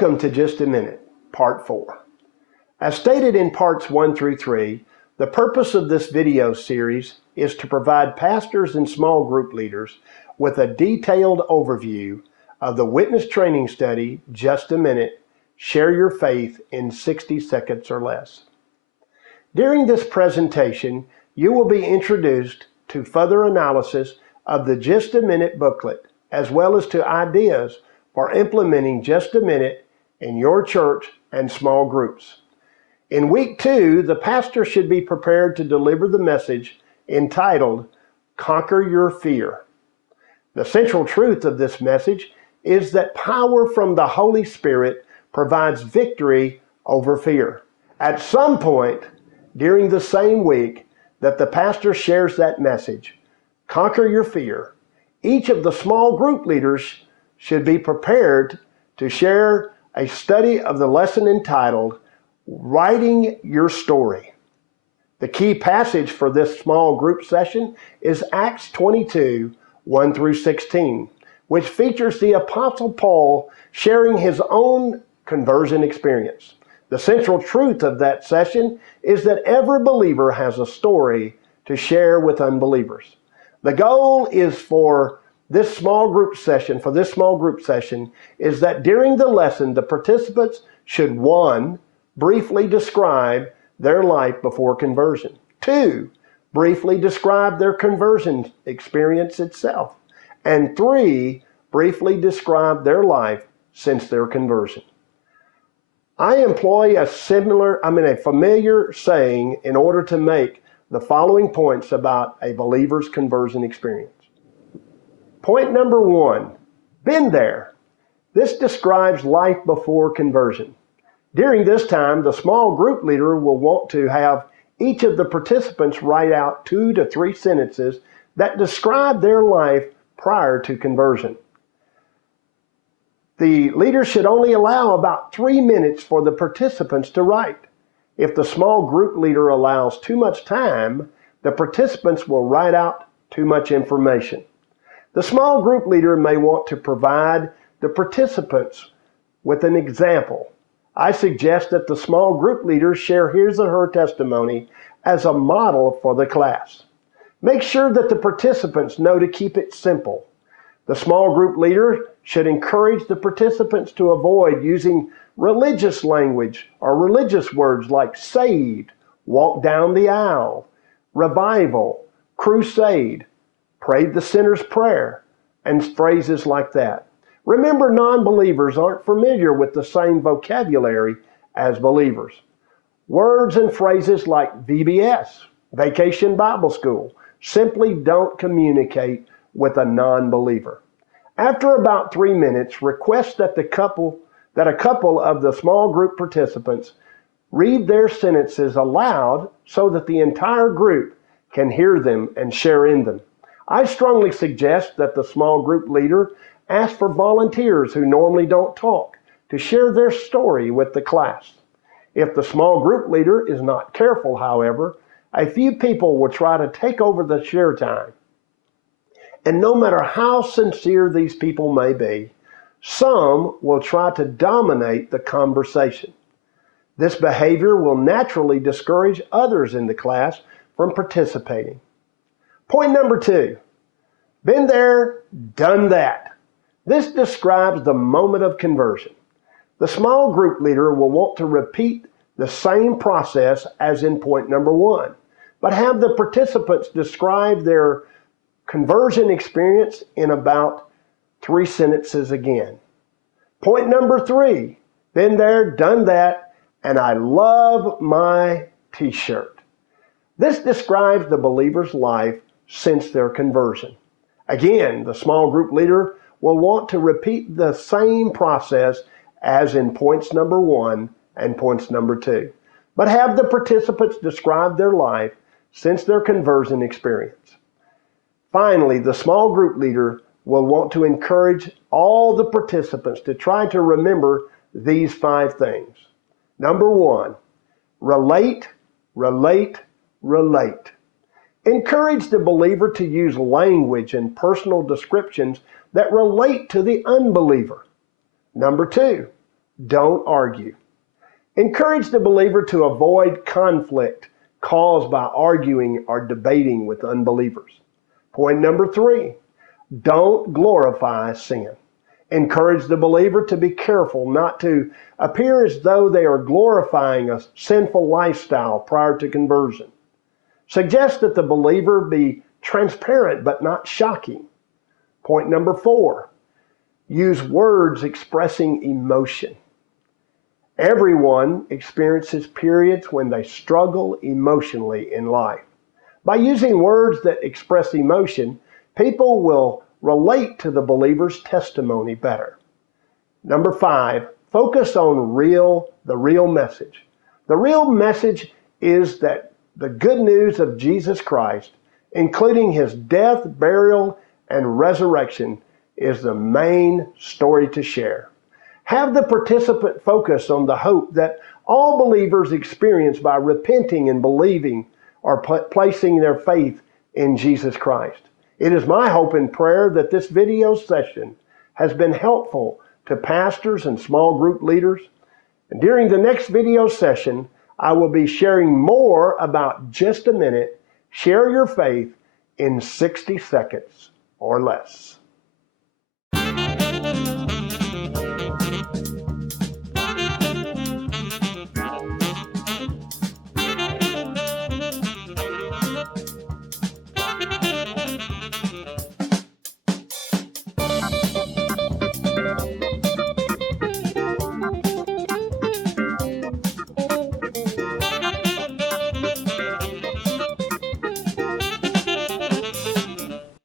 Welcome to Just a Minute, Part 4. As stated in Parts 1 through 3, the purpose of this video series is to provide pastors and small group leaders with a detailed overview of the witness training study, Just a Minute, Share Your Faith in 60 Seconds or Less. During this presentation, you will be introduced to further analysis of the Just a Minute booklet, as well as to ideas for implementing Just a Minute in your church and small groups. In week 2, the pastor should be prepared to deliver the message entitled, Conquer Your Fear. The central truth of this message is that power from the Holy Spirit provides victory over fear. At some point during the same week that the pastor shares that message, Conquer Your Fear, each of the small group leaders should be prepared to share a study of the lesson entitled, Writing Your Story. The key passage for this small group session is Acts 22, 1 through 16, which features the Apostle Paul sharing his own conversion experience. The central truth of that session is that every believer has a story to share with unbelievers. The goal is for this small group session is that during the lesson, the participants should 1, briefly describe their life before conversion. 2, briefly describe their conversion experience itself. And 3, briefly describe their life since their conversion. I employ a familiar saying in order to make the following points about a believer's conversion experience. Point number 1, been there. This describes life before conversion. During this time, the small group leader will want to have each of the participants write out 2 to 3 sentences that describe their life prior to conversion. The leader should only allow about 3 minutes for the participants to write. If the small group leader allows too much time, the participants will write out too much information. The small group leader may want to provide the participants with an example. I suggest that the small group leader share his or her testimony as a model for the class. Make sure that the participants know to keep it simple. The small group leader should encourage the participants to avoid using religious language or religious words like saved, walk down the aisle, revival, crusade, prayed the sinner's prayer, and phrases like that. Remember, non-believers aren't familiar with the same vocabulary as believers. Words and phrases like VBS, Vacation Bible School, simply don't communicate with a non-believer. After about 3 minutes, request that a couple of the small group participants read their sentences aloud so that the entire group can hear them and share in them. I strongly suggest that the small group leader ask for volunteers who normally don't talk to share their story with the class. If the small group leader is not careful, however, a few people will try to take over the share time. And no matter how sincere these people may be, some will try to dominate the conversation. This behavior will naturally discourage others in the class from participating. Point number 2, been there, done that. This describes the moment of conversion. The small group leader will want to repeat the same process as in point number 1, but have the participants describe their conversion experience in about 3 sentences again. Point number 3, been there, done that, and I love my t-shirt. This describes the believer's life since their conversion. Again, the small group leader will want to repeat the same process as in points number 1 and points number 2, but have the participants describe their life since their conversion experience. Finally, the small group leader will want to encourage all the participants to try to remember these 5 things. Number 1, relate, relate, relate. Encourage the believer to use language and personal descriptions that relate to the unbeliever. Number 2, Don't argue. Encourage the believer to avoid conflict caused by arguing or debating with unbelievers. Point number 3, don't glorify sin. Encourage the believer to be careful not to appear as though they are glorifying a sinful lifestyle prior to conversion. Suggest that the believer be transparent but not shocking. Point number 4, use words expressing emotion. Everyone experiences periods when they struggle emotionally in life. By using words that express emotion, people will relate to the believer's testimony better. Number 5, focus on the real message. The real message is that the good news of Jesus Christ, including his death, burial, and resurrection, is the main story to share. Have the participant focus on the hope that all believers experience by repenting and believing or placing their faith in Jesus Christ. It is my hope and prayer that this video session has been helpful to pastors and small group leaders. And during the next video session, I will be sharing more about Just a Minute, Share Your Faith in 60 seconds or less.